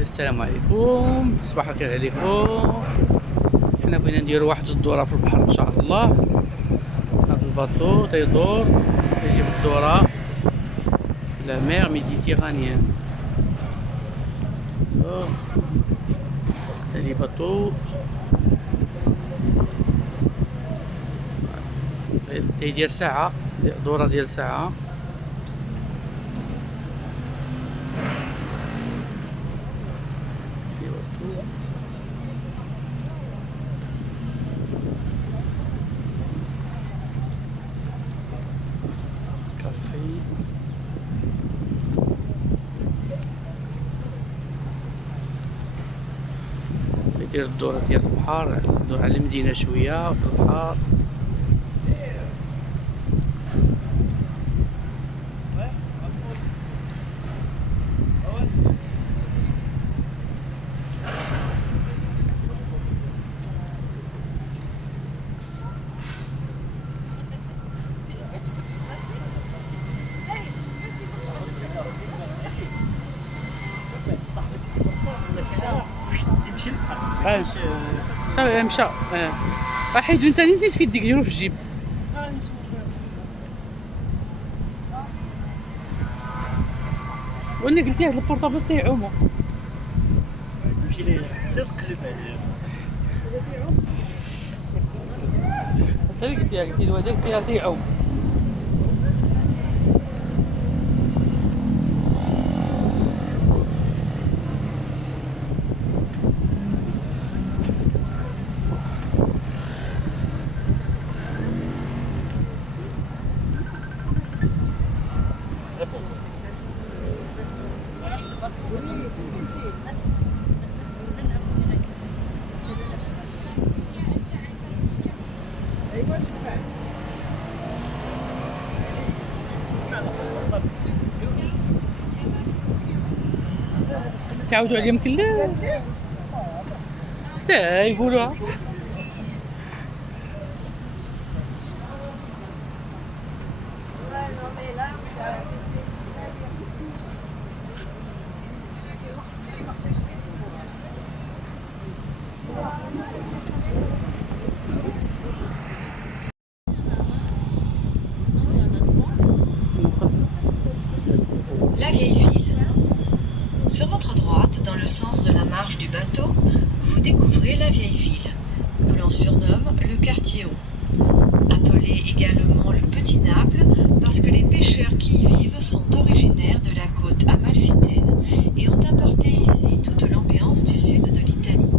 السلام عليكم، صباح الخير عليكم. حنا بغينا نديرو واحد الدورة في البحر ان شاء الله. هاد الباطو تيدور تيجيب الدورة لا مير ميديتيرانيان. هادي باطو تيدير ساعة، دورة ديال ساعة. كافي تيدير الدورة ديال البحر، تدور على المدينة شوية في البحر. صافي مشى. حيدو انت اللي في يديك ديرو في الجيب. وانا قلت هاد البورطابل تاعي عمو. نمشي ليه سير تقلب عليه. انت اللي قلت له هذاك تاعي عمو. تعاودوا عليهم كلها تا يقولوها. La vieille ville. Sur votre droite, dans le sens de la marche du bateau, vous découvrez la vieille ville, que l'on surnomme le quartier haut. Appelé également le Petit Naples, parce que les pêcheurs qui y vivent sont originaires de la côte amalfitaine et ont apporté ici toute l'ambiance du sud de l'Italie.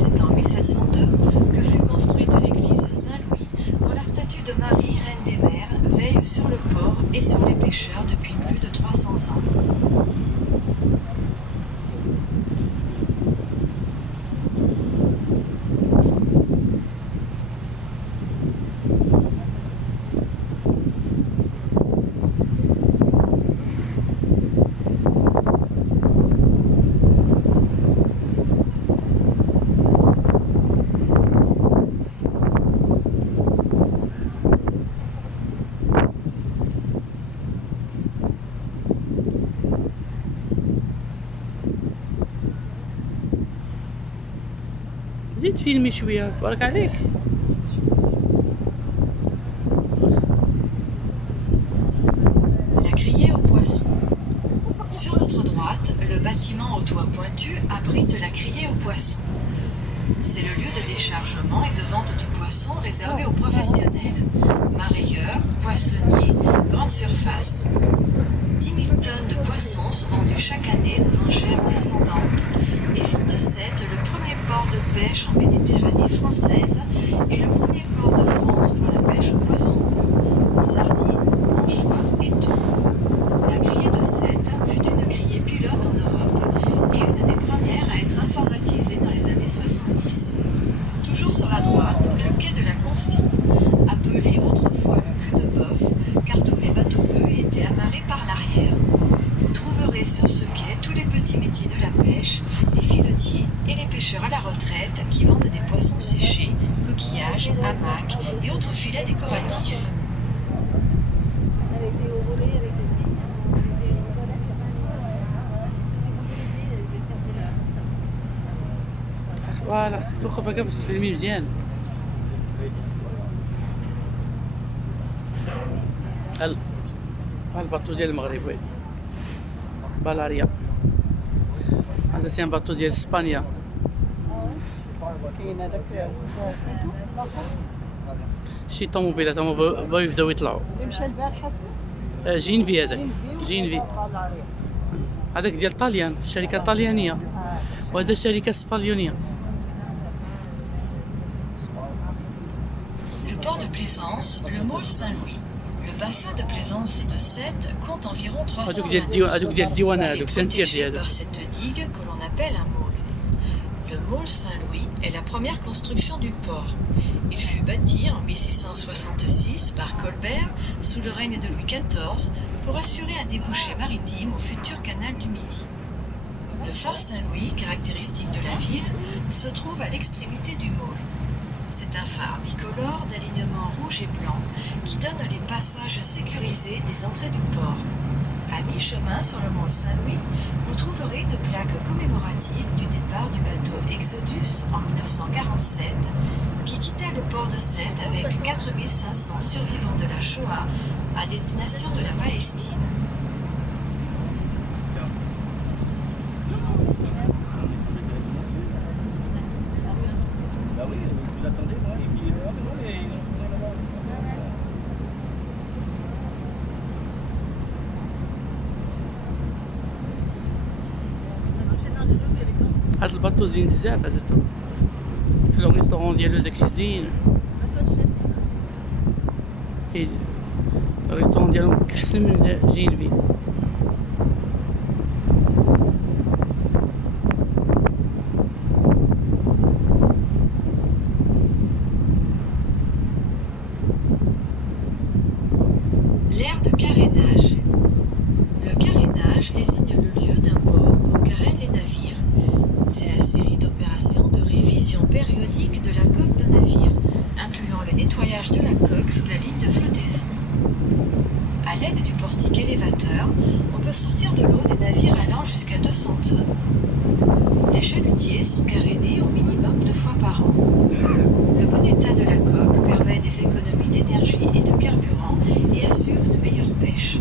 C'est en 1702 que fut construite l'église Saint-Louis, dont la statue de Marie, reine des mers, veille sur le port et sur les pêcheurs depuis plus de 300 ans. زيد فيلمي شوية تبارك عليك. La criée aux poissons. Sur votre droite, le bâtiment au toit pointu abrite la criée aux poissons. C'est le lieu de déchargement et de vente du poisson réservé aux professionnels, marailleurs, poissonniers, grande surface. 10 000 tonnes de poissons sont vendues chaque année aux enchères descendantes et font de Sète le premier port de pêche en Méditerranée française et le premier port de France pour la pêche aux poissons bleus, sardines, anchois et thon. La criée de Sète fut une criée pilote en Europe et une des premières à être informatisée dans les années 70. Toujours sur la droite, le quai de la Consigne, appelé autrefois le cul de bœuf, car tous les bateaux bœufs étaient amarrés par l'arrière. Vous trouverez sur ce quai tous les petits métiers de la pêche, les filetiers et les pêcheurs à la retraite qui vendent des poissons séchés, coquillages, hamacs et autres filets décoratifs. فوالا خصك توقف هكا باش تفيلمي مزيان. ها الباطو ديال المغرب وي بالاريا. هذا سي ان باطو ديال اسبانيا. كاين هذاك سميتو شي طوموبيلات هما بغاو يبداو يطلعوا. اللي مشى البارحه سميت جينفي هذاك جينفي هذاك ديال طاليان شركة طاليانية وهذا شركة اسبانيونية. Le port de plaisance, le môle Saint-Louis. Le bassin de plaisance et de Sète compte environ 300 هذوك ديال الديوانة Il est هذوك سنتير protégé ديال par cette digue que l'on appelle un môle. Le môle Saint-Louis est la première construction du port. Il fut bâti en 1666 par Colbert sous le règne de Louis XIV pour assurer un débouché maritime au futur canal du Midi. Le phare Saint-Louis, caractéristique de la ville, se trouve à l'extrémité du môle. C'est un phare bicolore d'alignement rouge et blanc qui donne les passages sécurisés des entrées du port. À mi-chemin sur le môle Saint-Louis, vous trouverez une plaque commémorative du départ du bateau Exodus en 1947 qui quittait le port de Sète avec 4500 survivants de la Shoah à destination de la Palestine. Bah oui, vous attendez, moi, et puis non, mais هاد الباطو زين بزاف هذا في لو ريستورون ديالو داكشي زين. الريستورون ديالهم احسن من جينفي. L'aire de carénage. Le carénage désigne le lieu d'un port où l'on carène les navires. C'est la série d'opérations de révision périodique de la coque d'un navire, incluant le nettoyage de la coque sous la ligne de flottaison. À l'aide du portique élévateur, on peut sortir de l'eau des navires allant jusqu'à 200 tonnes. Les chalutiers sont carénés au minimum 2 fois par an. Le bon état de la coque permet des économies d'énergie et de carburant et assure une meilleure pêche.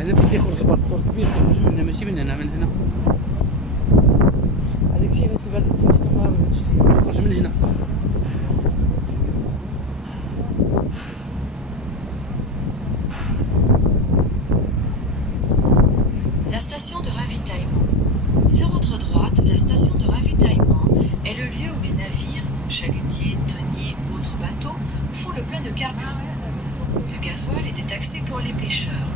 هنا فين تيخرج الباطو الكبير كيخرج من هنا ماشي من هنا من هنا. هذاك الشيء اللي سميتو ما يخرج من هنا. La station de ravitaillement. Sur votre droite, la station de ravitaillement est le lieu où les navires, chalutiers, tonniers ou autres bateaux font le plein de carburant. Le gasoil était taxé pour les pêcheurs.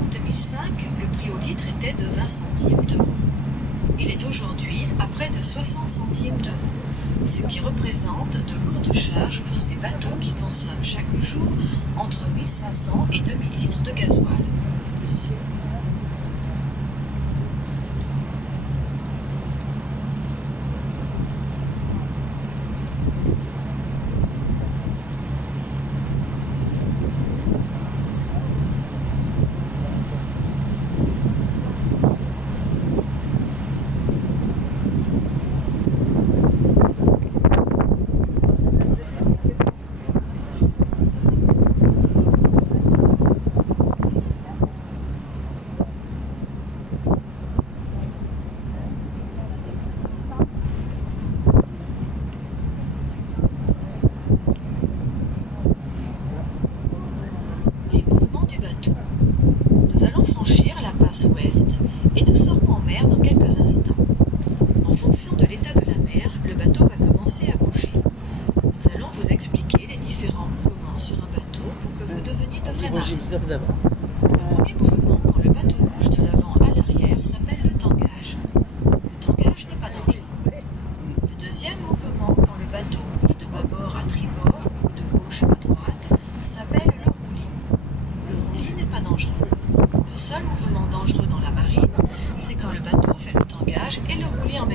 En 2005, le prix au litre était de 20 centimes d'euros. Il est aujourd'hui à près de 60 centimes d'euros, ce qui représente de lourdes charges pour ces bateaux qui consomment chaque jour entre 1500 et 2000 litres de gasoil.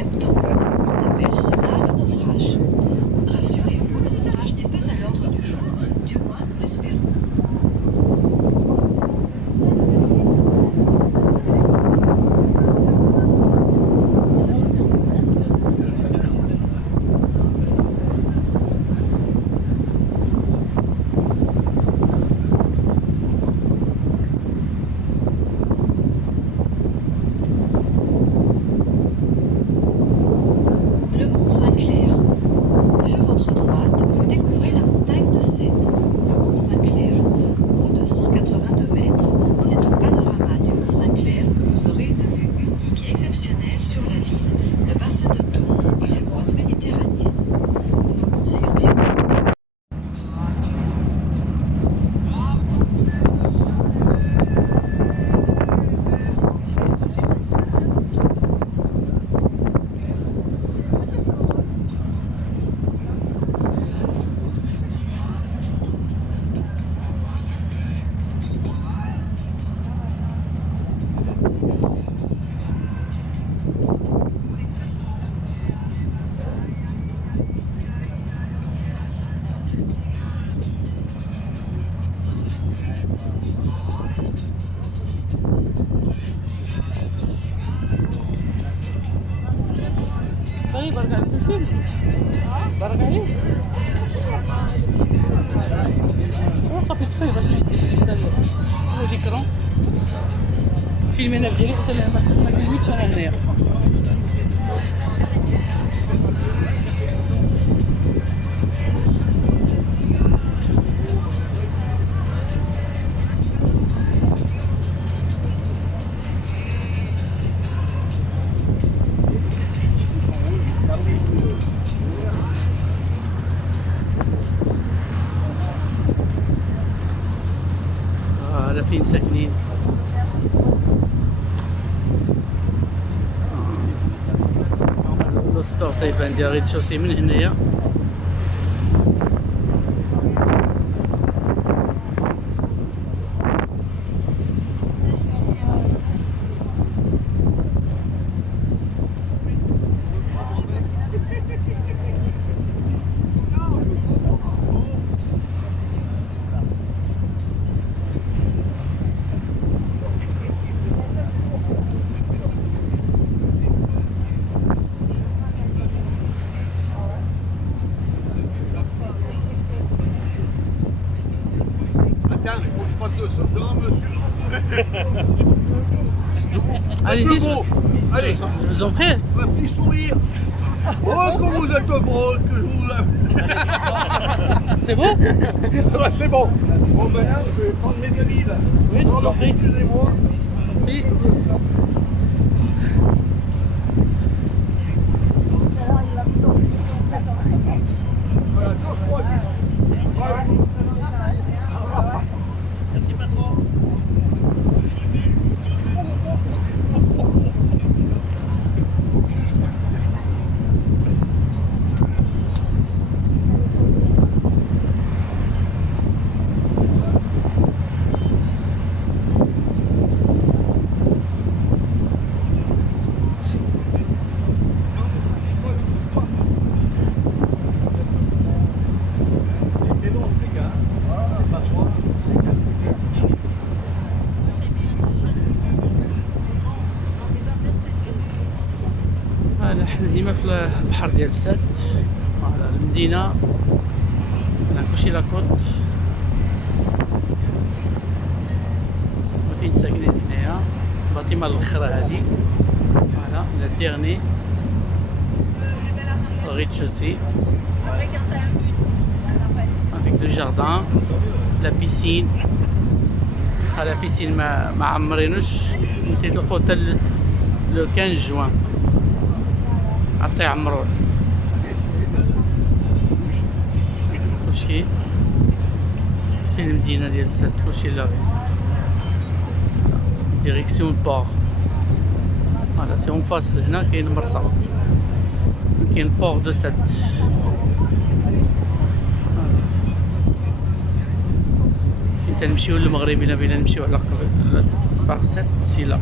même temps. On appelle cela le naufrage. Rassurez-vous, le naufrage n'est pas à l'ordre du jour, du moins nous l'espérons. Le mont Saint-Clair. Sur votre droite, vous découvrez la montagne de Sète, le mont Saint-Clair. Haut de 182 mètres, c'est au panorama du mont Saint-Clair que vous aurez une vue unique et exceptionnelle sur la ville, le bassin de Thon et la côte méditerranéenne. Nous vous conseillons vivement. طيب برجع لك الفيلم برجع لك صافي طفي باش ما يديش هو ديكرون الفيلم انا ديالي حتى ما كلمتش انا هنايا هذا فين ساكنين الاسطور تيبان ديال غير تشوسي من هنايا Attends, il faut que je passe de ça. Non, monsieur. Allez-y, Allez, je vous en prie. un petit sourire. Oh, comme vous êtes drôle, que je vous aime. C'est bon? Ouais, c'est bon. Bon, maintenant, je vais prendre mes amis là. Oui, je vous en prie. Excusez-moi. Oui. Voilà, je crois que- Merci, patron. هذا حنا ديما في البحر ديال السد هذا المدينة هنا كلشي لاكوت وفين ساكنين هنايا باطمة الاخرى هادي فوالا لا ديرني rez-de-chaussée avec le jardin, la piscine. La piscine ما عمرينوش تلقاو حتى لو 15 جوان حتى يعمروه. كلشي في المدينة ديال السد كلشي لاغي ديريكسيون البور. فوالا سي اون فاس هنا كاين مرسى كاين البور دو سد. كي تنمشيو للمغرب الا بغينا نمشيو على باغ سد سي لا.